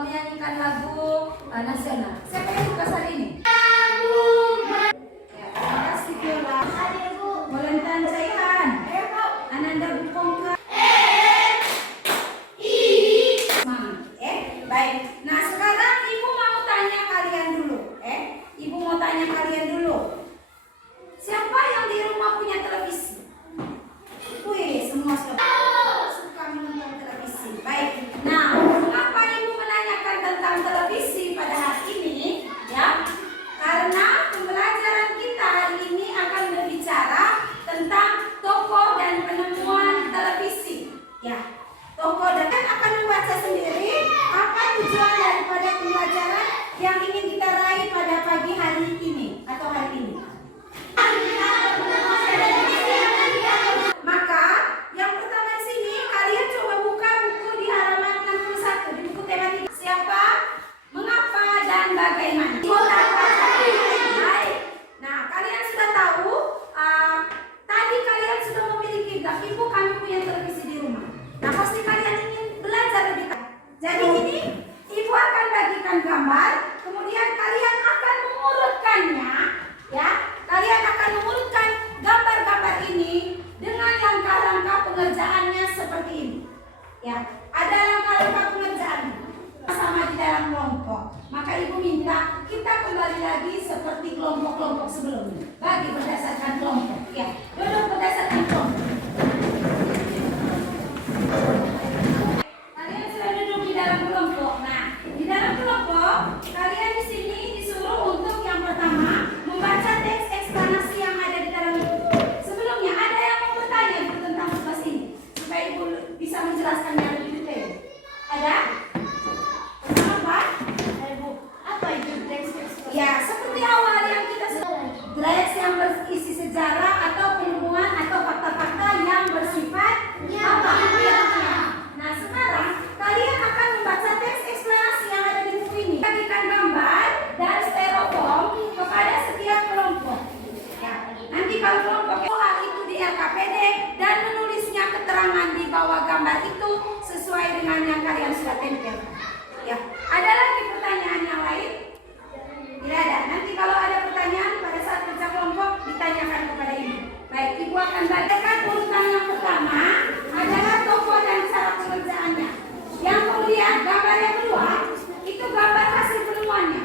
menyanyikan lagu nasional. Siapa yang suka saat ini? Ya, terima kasih Viola. Molentan Caihan. Ananda Bukongka. Baik. Nah, sekarang Ibu mau tanya kalian dulu. Ibu mau tanya kalian dulu. Siapa yang di rumah punya televisi? Wih, semua suka menonton televisi. Baik. Nah, mengapa Ibu menanyakan tentang televisi pada hari ini? Ya, karena pembelajaran kita hari ini akan berbicara tentang tokoh dan penemuan televisi. Ya, tokoh dan akan membaca sendiri apa tujuan daripada pembelajaran yang ingin kita raih pada pagi hari ini atau hari ini. Maka yang pertama di sini kalian coba buka buku di halaman 61 di buku tematik. Siapa, mengapa dan bagaimana. Baik. Nah, kalian sudah tahu tadi kalian sudah memiliki Ibu kami punya televisi di rumah. Nah, pasti kalian ingin belajar lebih banyak. Jadi ini Ibu akan bagikan gambar, kemudian kalian akan mengurutkannya, ya. Kalian akan mengurutkan gambar-gambar ini dengan langkah-langkah pengerjaannya seperti ini. Ya, ada langkah-langkah pengerjaannya sama di dalam kelompok. Maka Ibu minta kita kembali lagi seperti kelompok-kelompok sebelumnya. Bagi berdasarkan kelompok. Ya, duduk berdasarkan kelompok. Kalian sudah duduk di dalam kelompok. Nah, di dalam kelompok kalian di sini disuruh untuk yang pertama membaca teks eksplanasi yang ada di dalam buku. Sebelumnya ada yang mau bertanya tentang tugas ini supaya Ibu bisa menjelaskannya lebih detail. Ada? Apa? Apa itu teks eksplanasi? Ya, seperti awal yang kita teks yang berisi sejarah atau penemuan atau fakta-fakta yang bersifat apa? Nah, sekarang kalian akan membaca teks eksplanasi yang ada di buku ini. Bagikan gambar dan styrofoam kepada setiap kelompok. Ya, nanti kalau kelompok hal itu di LKPD dan menulisnya keterangan di bawah gambar itu sesuai dengan yang kalian sudah tempel. Ya, ada lagi pertanyaan yang lain? Tidak ada. Nanti kalau ada pertanyaan pada saat kerja kelompok ditanyakan kepada Ibu. Baik, Ibu akan bacakan urutan yang pertama adalah tokoh dan cara pengerjaannya. Yang kemudian gambar yang kedua itu gambar hasil penemuannya.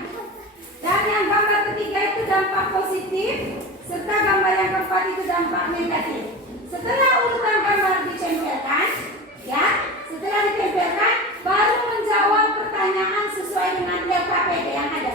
Dan yang gambar ketiga itu dampak positif, serta gambar yang keempat itu dampak negatif. Setelah urutan gambar ditempelkan, ya, setelah ditempelkan baru menjawab pertanyaan sesuai dengan LKPD yang ada.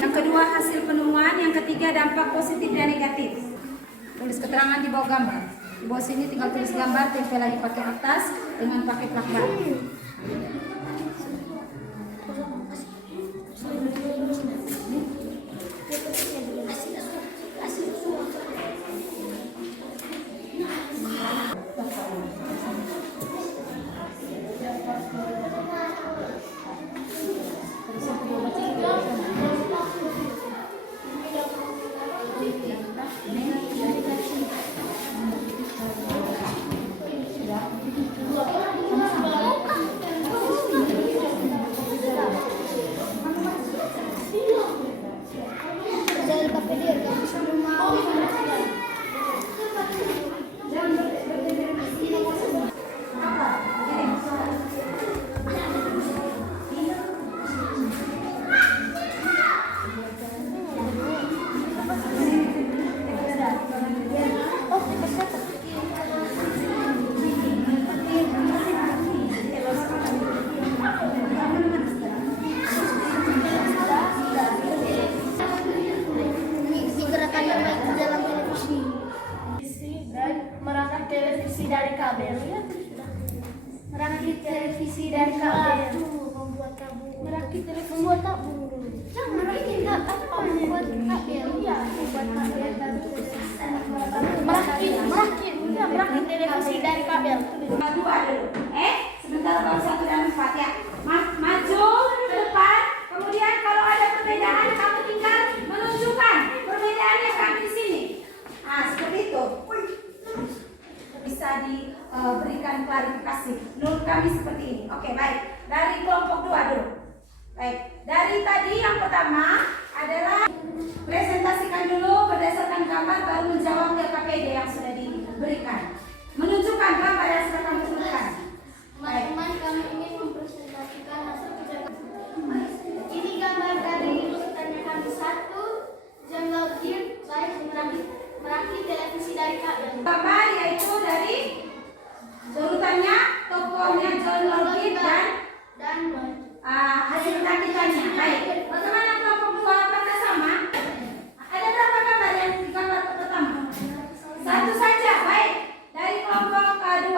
Yang kedua hasil penemuan, yang ketiga dampak positif dan negatif. Tulis keterangan di bawah gambar. Di bawah sini tinggal tulis gambar, tempel lagi pakai atas dengan pakai plakbar. Merakit televisi dari kabel. Dua dulu. Sebentar baru 1 dan 4 ya. Maju ke depan. Kemudian kalau ada perbedaan kamu tinggal menunjukkan perbedaannya kami di sini. Nah seperti itu. Bisa diberikan klarifikasi. Menurut kami seperti ini. Oke baik. Dari kelompok 2 dulu. Baik. Dari tadi yang pertama adalah presentasikan dulu berdasarkan gambar baru menjawab LKPD yang sudah diberikan. Menunjukkan gambar yang sudah kami tunjukkan. Teman-teman, kami ingin mempresentasikan hasil kerja kami. Ini gambar dari urutannya kami. 1. Jam login baik merakit televisi dari kabel. Gambar yaitu dari urutannya tokonya John Login dan hasil perakitannya. Baik. Bagaimana kelompok 2 apakah sama? Ada berapa gambar yang di gambar pertama? 1 saja. Baik. Dari kelompok 2,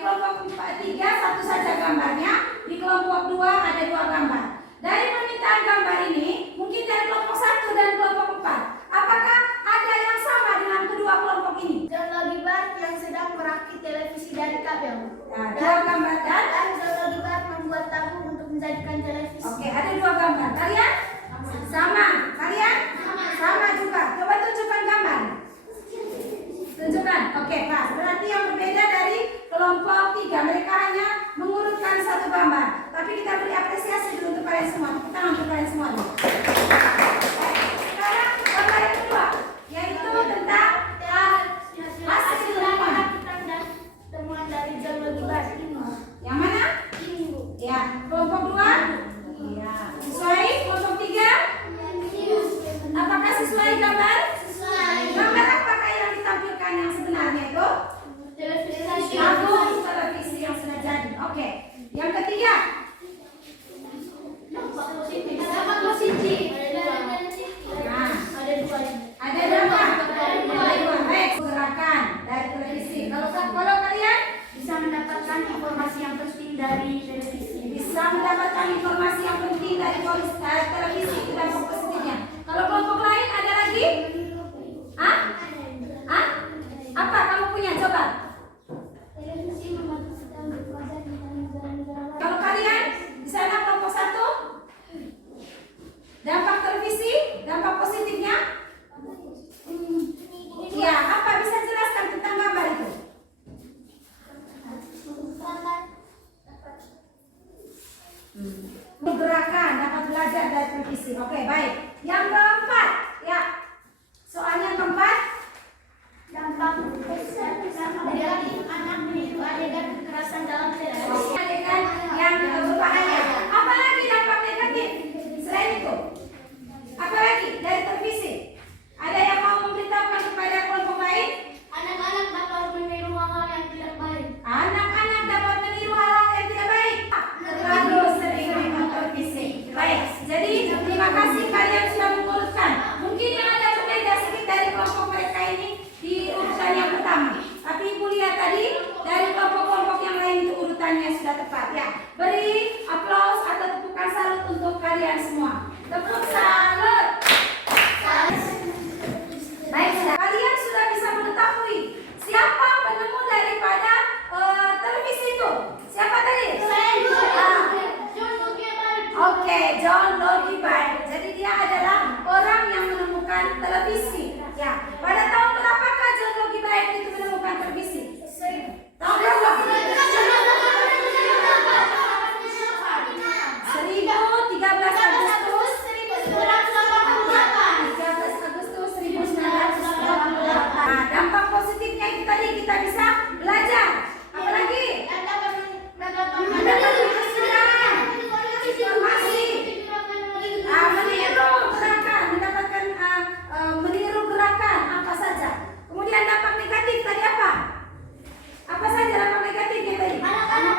kelompok 3 1 saja gambarnya. Di kelompok 2 ada 2 gambar. Dari permintaan gambar ini, mungkin dari kelompok 1 dan kelompok 4. Apakah ada yang sama dengan kedua kelompok ini? Jam logibar yang sedang merakit televisi dari kabel. Nah, 2 gambar dan jam logibar membuat tabung untuk menjadikan televisi. oke, ada 2 gambar. Kalian? Sama. Kalian? Sama juga. Coba tunjukkan gambar. Tunjukkan. Oke, Pak. Berarti yang berbeda dari kelompok 3. Mereka hanya mengurutkan 1 gambar. Tapi kita beri apresiasi dulu untuk kalian semua. Tepuk tangan untuk kalian semua. Sekarang gambar yang kedua, yaitu tentang hasil temuan dari jam logibar ini. yang mana? Ini, Bu. Ya, kelompok 2. Ya. Sesuai kelompok 3? Apakah sesuai gambar? Gambar apakah yang ditampilkan yang sebenarnya itu? Televisi. Tabung televisi yang sudah jadi. Oke. Yang ketiga. Dampak positif. Nah, Ada 2. ada berapa? Ada 2. Baik, gerakan dari televisi. Kalau kalian Bisa mendapatkan informasi yang penting dari televisi. bisa mendapatkan informasi yang penting dari televisi itu dampak positifnya. Kalau kelompok lain ada lagi? Hah? Apa kamu punya? Coba. Televisi membantu kita untuk belajar tentang negara-negara lain. Kalau kalian di sana kelompok 1, dampak televisi, dampak positifnya? Ya, apa bisa jelaskan tentang gambar itu? Gerakan dapat belajar dari televisi. Oke, baik. Yang keempat, ya. Soal yang keempat, Dampak dari anak meniru adegan kekerasan dalam televisi. adegan yang berbahaya. Apalagi dampak negatif selain itu? Apalagi dari televisi? Ada yang mau memberitahukan kepada kelompok lain? Anak-anak dapat meniru hal-hal yang tidak baik. Anak-anak dapat meniru hal-hal yang tidak baik. Terlalu sering menonton televisi. Baik, jadi terima kasih kalian sudah mengurutkan. Mungkin yang ada berbeda sedikit dari kelompok mereka ini di urutan yang pertama. Tapi Ibu lihat tadi dari kelompok-kelompok yang lain itu urutannya sudah tepat ya. Beri aplaus atau tepukan salut untuk kalian semua. Tepuk salut. Baik, kalian sudah bisa mengetahui siapa penemu daripada televisi itu? Siapa tadi? Oke, John Logie. Jadi dia adalah orang yang menemukan televisi. Ya, pada tahun berapakah John Logie itu menemukan televisi? Tahun berapa? 13 Agustus 1988. Nah, dampak positifnya itu tadi kita bisa belajar. Apalagi? Mendapatkan penghasilan, informasi, meniru gerakan, mendapatkan meniru gerakan apa saja. Kemudian dampak negatif tadi apa? Apa saja dampak negatifnya tadi? Anak-anak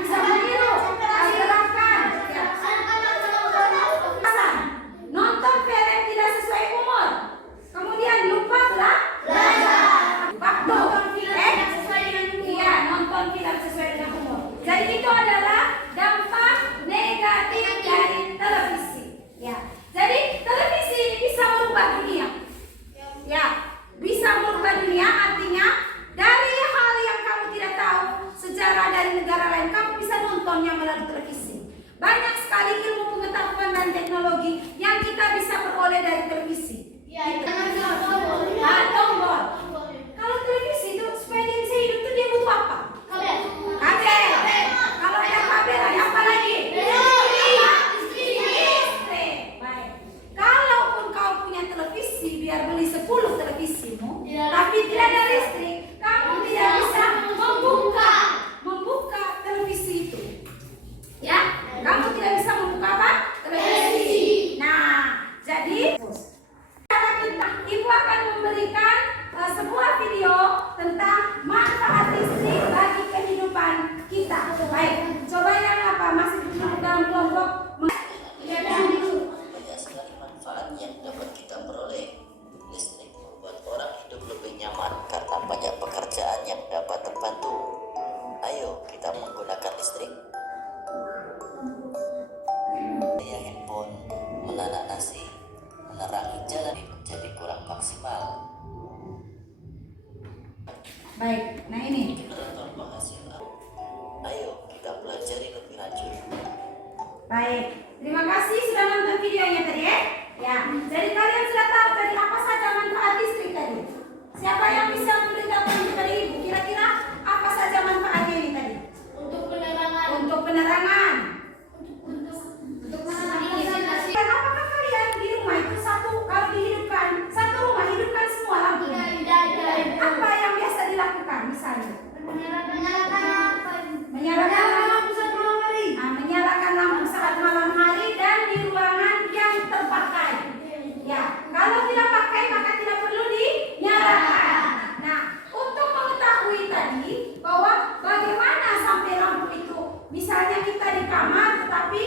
bisa meniru gerakan. Nonton film tidak sesuai umur. Kemudian lupa belajar. Waktu. Iya, nonton film sesuai dengan umur. Jadi itu adalah dampak negatif. melalui televisi. Banyak sekali ilmu pengetahuan dan teknologi yang kita bisa peroleh dari televisi. Ya, jangan tombol. Tombol. Kalau televisi itu supaya dia bisa hidup tuh dia butuh apa? Kabel. Kabel. Kalau ada kabel ada apa lagi? Listrik. Baik. Kalaupun kau punya televisi, biar beli 10 televisimu, tapi tidak ada listrik, kamu tidak bisa membuka televisi itu. Ya, kamu tidak bisa membuka apa? Televisi. Nah, jadi Ibu akan memberikan sebuah video tentang manfaat listrik bagi kehidupan kita. Baik, coba yang apa? Masih duduk dalam kelompok. Banyak sekali manfaat yang dapat kita peroleh. Listrik membuat orang hidup lebih nyaman karena banyak pekerjaan yang dapat terbantu. Ayo kita menggunakan listrik. Daya handphone, menanak nasi, menerangi jalan menjadi kurang maksimal. Baik, nah ini. Generator penghasilan. Ayo kita pelajari lebih lanjut. Baik, terima kasih sudah nonton videonya tadi ya. Ya, jadi kalian sudah tahu tadi apa saja manfaat listrik tadi. Siapa yang bisa memberitahukan kepada ibu? Kira-kira apa saja manfaatnya ini tadi? Untuk penerangan. Untuk penerangan. Untuk menerangan. Dan apakah kalian di rumah itu kalau dihidupkan satu rumah hidupkan semua lampunya? Apa yang biasa dilakukan misalnya? Menyalakan lampu saat malam hari. Menyalakan lampu saat malam hari dan di ruangan yang terpakai. Ya, kalau tidak pakai maka tidak perlu dinyalakan. Nah, untuk mengetahui tadi bahwa bagaimana sampai lampu itu, misalnya kita di kamar tetapi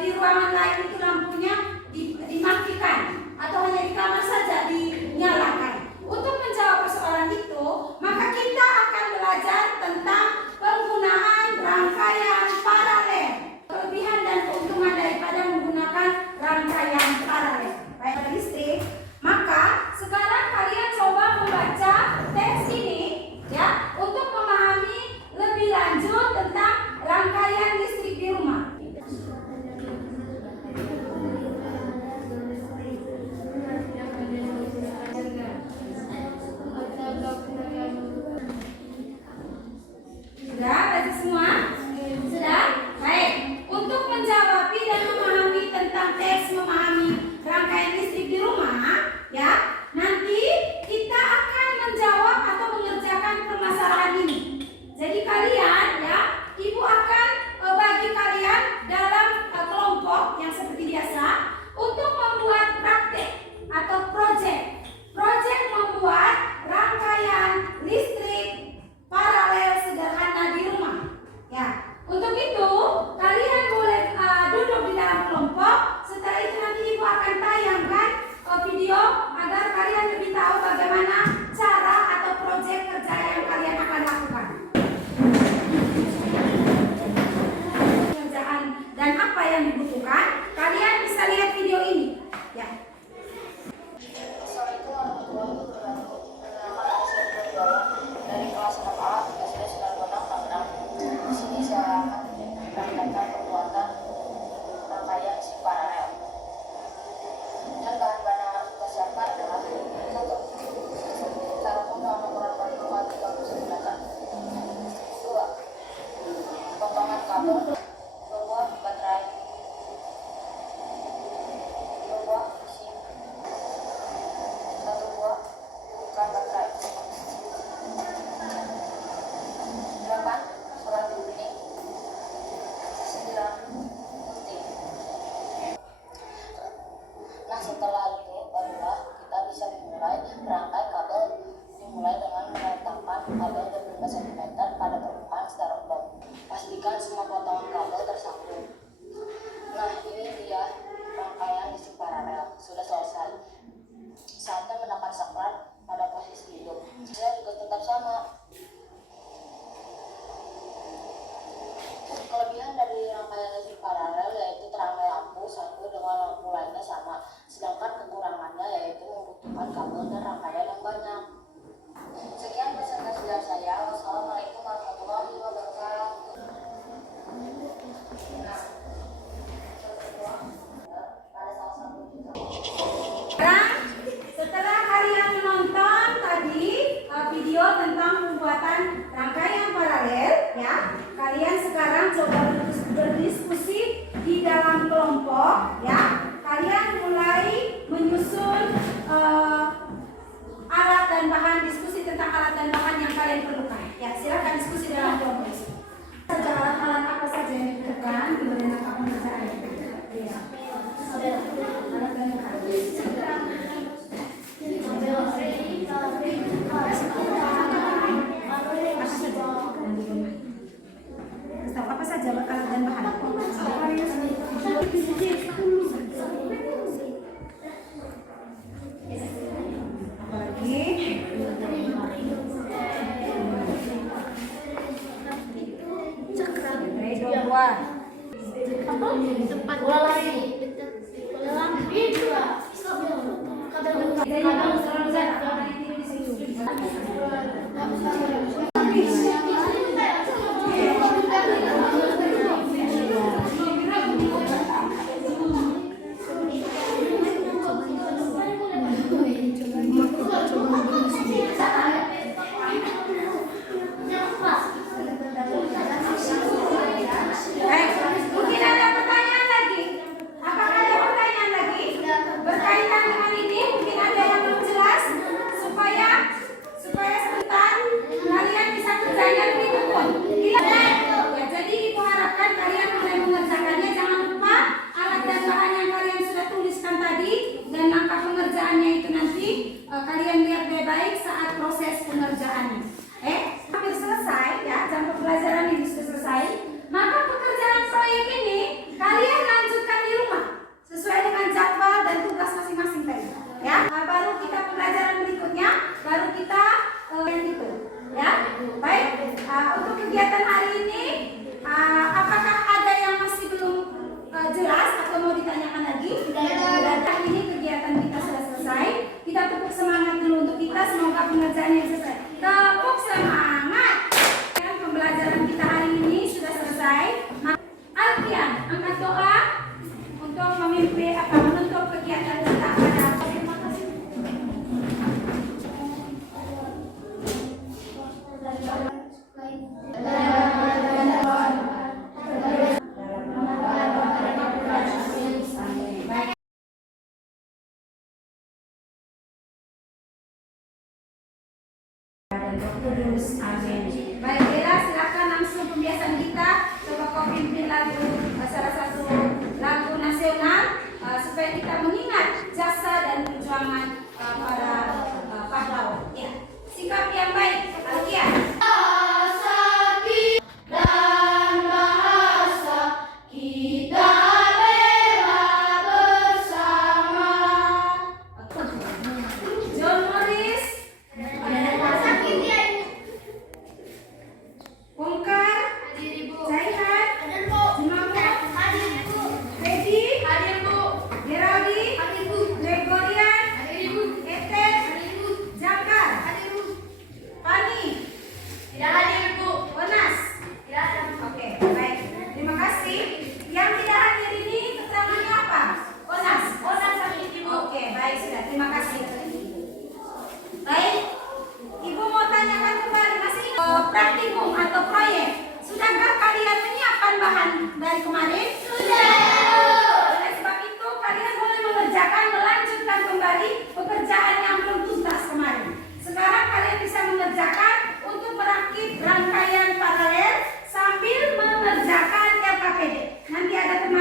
di ruangan lain itu lampunya dimatikan atau hanya di kamar saja dinyalakan. Untuk menjawab persoalan itu, maka kita akan belajar tentang penggunaan rangkaian paralel, kelebihan dan keuntungan daripada menggunakan rangkaian paralel. Baik, pada listrik, maka sekarang kalian coba membaca teks ini ya untuk memahami lebih lanjut tentang rangkaian listrik di rumah. Sudah baca semua? Sudah? Baik. Untuk menjawab dan memahami tentang teks memahami rangkaian listrik di rumah, ya, nanti kita akan menjawab atau mengerjakan permasalahan ini. Jadi kalian, ya, ibu akan bagi kalian dalam kelompok yang seperti biasa untuk membuat praktek atau proyek. Proyek membuat rangkaian listrik paralel sederhana di rumah. Ya, untuk itu kalian boleh duduk di dalam kelompok. Setelah itu nanti ibu akan tayangkan video agar kalian lebih tahu bagaimana cara atau proyek kerja yang kalian akan lakukan. Pekerjaan dan apa yang dibutuhkan, kalian bisa lihat video ini. Ya. Assalamualaikum warahmatullahi wabarakatuh. Perkenalkan saya Berdua dari kelas 6A SD 96 Tangerang. Di sini saya akan menjelaskan pembuatan rangkaian listrik paralel. Dan bahan-bahan yang harus kita siapkan adalah 1. Styrofoam dengan ukuran paling 39. 2. Potongan kabel. 2 buah baterai. 2 buah mesin. 1 buah bukan baterai. 8 surat kuning. 9 ya. Kalian mulai menyusun alat dan bahan, diskusi tentang alat dan bahan yang kalian perlukan. Ya, silakan diskusi dalam kelompok. Alat-alat apa saja yang dibutuhkan kemudian apa pengerjaan. Ya. Alat dan bahan. Apa saja alat dan bahan? Mungkin ada pertanyaan lagi. Apakah ada pertanyaan lagi berkaitan dengan ini? Mungkin ada yang belum jelas supaya sebentar kalian bisa kerjanya lebih tekun. Ya, jadi ibu harapkan kalian mulai mengerjakannya. Jangan lupa alat dan bahan yang kalian sudah tuliskan tadi dan langkah pengerjaannya itu nanti kalian lihat baik-baik saat proses pengerjaannya. Hampir selesai ya, jam pembelajaran ini sudah selesai. Maka pekerjaan proyek ini kalian lanjutkan di rumah sesuai dengan jadwal dan tugas masing-masing tadi. Ya, baru kita pembelajaran berikutnya, baru kita yang itu. Ya, baik. Untuk kegiatan hari ini, apakah ada yang masih belum jelas atau mau ditanyakan lagi? Dan hari ini kegiatan kita sudah selesai. Kita tepuk semangat dulu untuk kita, semoga pengerjaannya selesai. Tepuk semangat. Dan pembelajaran kita hari ini sudah selesai. Alfian, angkat doa untuk menutup kegiatan kita pada terima kasih. Kudus, amin. Baik, Bella, silakan langsung pembiasaan kita. Coba kau pimpin lagu, salah satu lagu nasional supaya kita mengingat jasa dan perjuangan para pahlawan. Ya, sikap yang baik, Alfian. Praktikum atau proyek, sudahkah kalian menyiapkan bahan dari kemarin? Sudah. Oleh sebab itu kalian boleh mengerjakan, melanjutkan kembali pekerjaan yang belum tuntas kemarin. Sekarang kalian bisa mengerjakan untuk merakit rangkaian paralel sambil mengerjakan LKPD. Nanti ada teman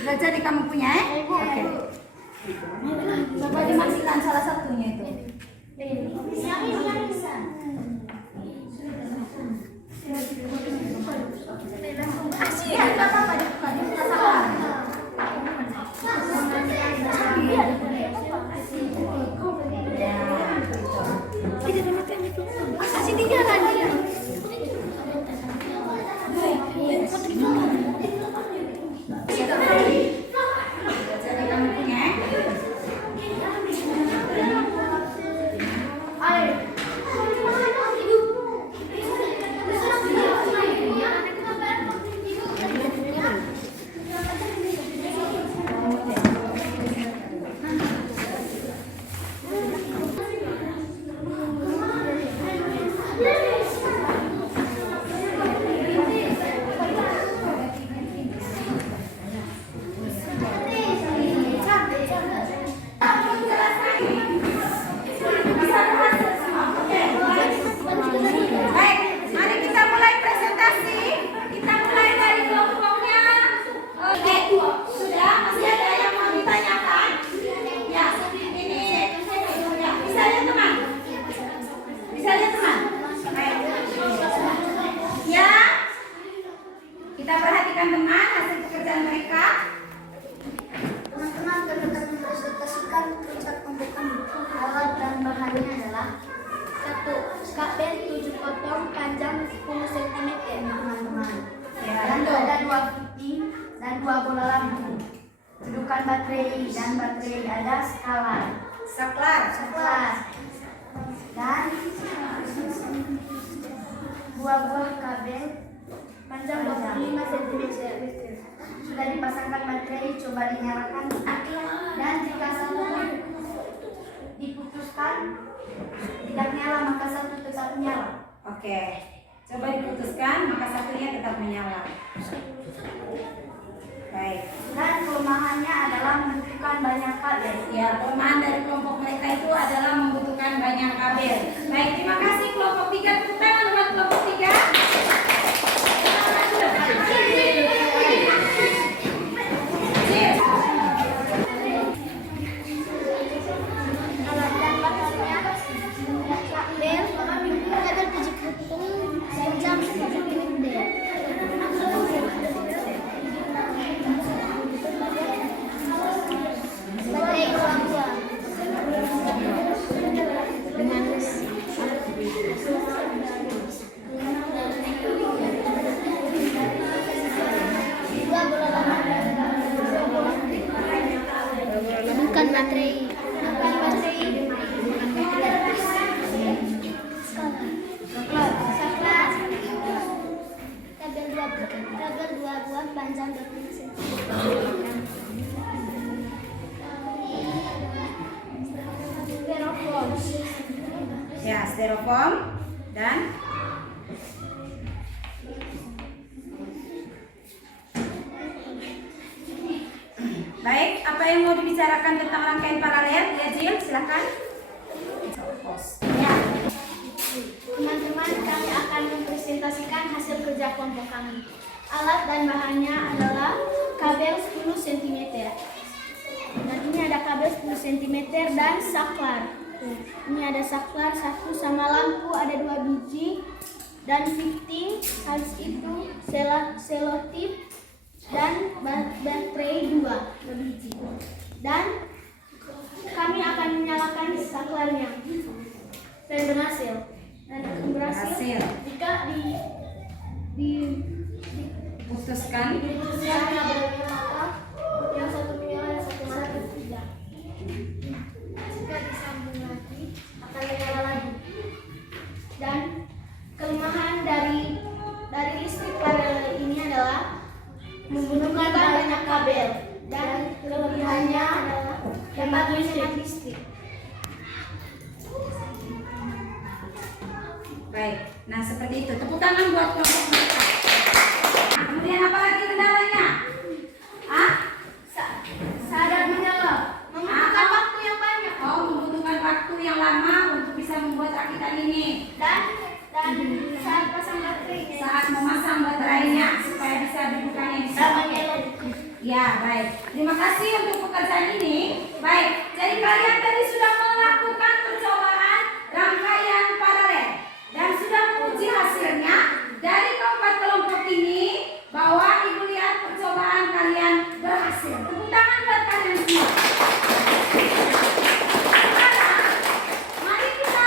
Sudah jadi kamu punya Oke. Coba dimasukkan salah satunya itu. Ya, nggak apa-apa dibuka, dibuka salah. Kasih tinggalan dia. Jadi kamu punya Baik, mari kita mulai presentasi. Kita mulai dari kelompoknya. Oke, sudah masih ada yang mau ditanyakan? Ya, ini ya, bisa lihat teman. Bisa lihat teman. Baik. Ya, kita perhatikan teman hasil pekerjaan mereka. Teman-teman dapat mempresentasikan puncak kelompok kami. Alat dan bahannya adalah 1. Kabel 7 potong panjang 10 cm teman-teman. Dan ada 2 fitting dan 2 bola lampu. Dudukan baterai dan baterai ada skala. Saklar. Dan 2 buah kabel panjang 25 cm. Sudah dipasangkan baterai, coba dinyalakan. Dan jika satu diputuskan tidak nyala, maka satu tetap nyala. Oke. Coba diputuskan, maka satunya tetap menyala. Baik. Dan kelemahannya adalah membutuhkan banyak kabel. Ya, kelemahan dari kelompok mereka itu adalah membutuhkan banyak kabel. Baik, terima kasih kelompok 3. Tepuk tangan buat kelompok 3. Alat dan bahannya kabel 7 potong panjang 10 cm. Baterai bola buah. Dua bola lampu. Bukan baterai. Saklar. Kabel 2 buah panjang 20 cm. Styrofoam. Ya, styrofoam dan baik, apa yang mau dibicarakan tentang rangkaian paralel? Ya, Jill, silakan. Ya. Teman-teman, kami akan mempresentasikan hasil kerja kelompok kami. Alat dan bahannya adalah kabel 10 cm. Dan ini ada kabel 10 cm dan saklar. Ini ada saklar 1 sama lampu ada 2 biji dan fitting, habis itu selotip dan baterai 2 biji. Dan kami akan menyalakan saklarnya. Dan berhasil. Berhasil. Jika Putuskan. kabelnya maka yang satu menyala, yang satu mati tidak. Jika disambung lagi akan menyala lagi. Baik. Nah, seperti itu. Tepuk tangan buat kelompok mereka. Nah, kemudian apa lagi kendalanya? Ah? Sadar menjawab. Membutuhkan waktu yang banyak. Oh, membutuhkan waktu yang lama untuk bisa membuat rakitan ini. Dan saat pasang baterai. Saat memasang baterainya supaya bisa dibukanya bisa. Ya, baik. Terima kasih untuk pekerjaan ini. Baik, jadi kalian tadi sudah melakukan percobaan rangkaian paralel dan sudah menguji hasilnya. Dari keempat kelompok ini, bahwa Ibu lihat percobaan kalian berhasil. Tepuk tangan buat kalian semua. Sekarang, mari kita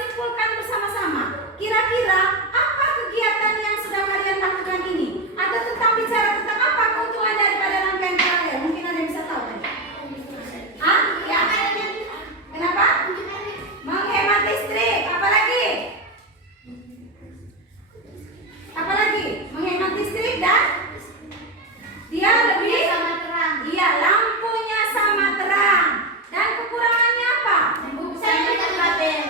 simpulkan bersama-sama. Kira-kira apa kegiatan yang sudah kalian lakukan ini? Atau tentang bicara tentang apa keuntungan daripada rangkaian paralel? Mungkin ada yang bisa tahu kan? Ah, ya. Kenapa? Menghemat listrik. Apa lagi? Apa lagi? Menghemat listrik dan dia lebih sama terang. iya, lampunya sama terang. Dan kekurangannya apa? Membutuhkan banyak kabel.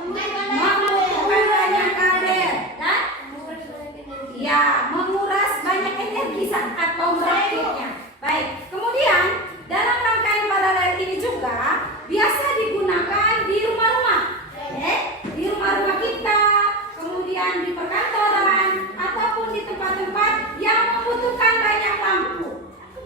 Membutuhkan banyak kabel dan ya, menguras banyak energi saat mau merakitnya. Baik, kemudian dalam rangkaian paralel ini juga biasa digunakan di rumah-rumah, di rumah-rumah kita, kemudian di perkantoran ataupun di tempat-tempat yang membutuhkan banyak lampu.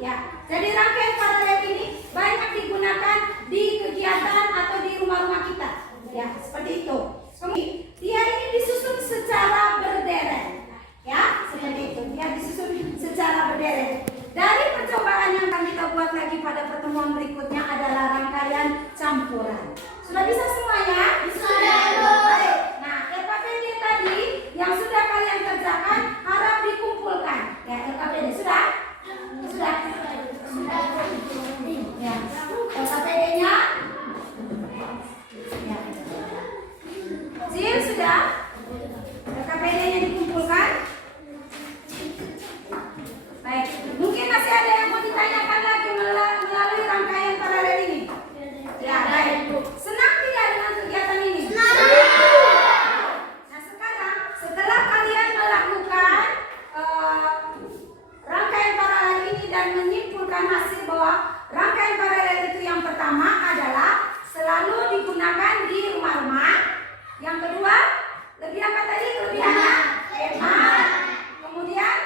Ya, jadi rangkaian paralel ini banyak digunakan di kegiatan atau di rumah-rumah kita. Ya, seperti itu. Kemudian dia ini disusun secara berderet. Ya, seperti itu. Dia disusun secara berderet. Dari percobaan yang akan kita buat lagi pada pertemuan berikutnya adalah rangkaian campuran. Sudah bisa semuanya? Sudah. Baik. Nah, LKPD tadi yang sudah kalian kerjakan harap dikumpulkan. Ya, LKPD sudah? Sudah. Ya. LKPD-nya? Ya. Zil sudah? LKPD-nya dikumpulkan? Baik, mungkin masih ada yang mau ditanyakan lagi melalui rangkaian paralel ini? Ya, baik. Senang tidak dengan kegiatan ini? Senang. Nah, sekarang setelah kalian melakukan rangkaian paralel ini dan menyimpulkan hasil bahwa rangkaian paralel itu yang pertama adalah selalu digunakan di rumah-rumah. Yang kedua, lebih apa tadi kelebihannya? Hemat. Kemudian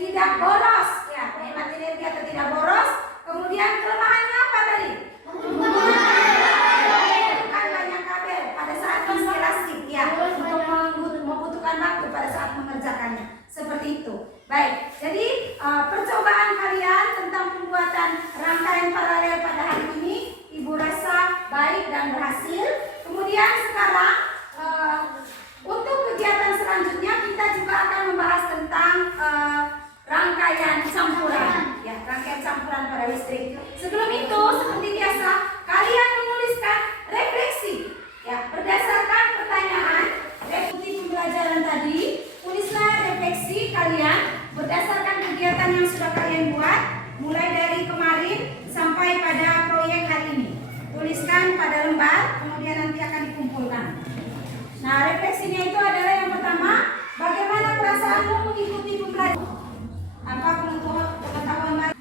tidak boros, ya, hemat energi atau tidak boros. Kemudian kelemahannya apa tadi? Membutuhkan banyak kabel pada saat instalasi, ya, untuk membutuhkan waktu pada saat mengerjakannya. Seperti itu. Baik, jadi percobaan kalian tentang pembuatan rangkaian paralel pada hari ini Ibu rasa baik dan berhasil. Kemudian sekarang untuk kegiatan selanjutnya kita juga akan membahas tentang rangkaian campuran, ya, rangkaian campuran pada listrik. Sebelum itu, seperti biasa, kalian menuliskan refleksi, ya, berdasarkan pertanyaan refleksi pembelajaran tadi. Tulislah refleksi kalian berdasarkan kegiatan yang sudah kalian buat, mulai dari kemarin sampai pada proyek hari ini. Tuliskan pada lembar, kemudian nanti akan dikumpulkan. Nah, refleksinya itu adalah yang pertama, bagaimana perasaanmu mengikuti pembelajaran? Apa pengetahuan baru?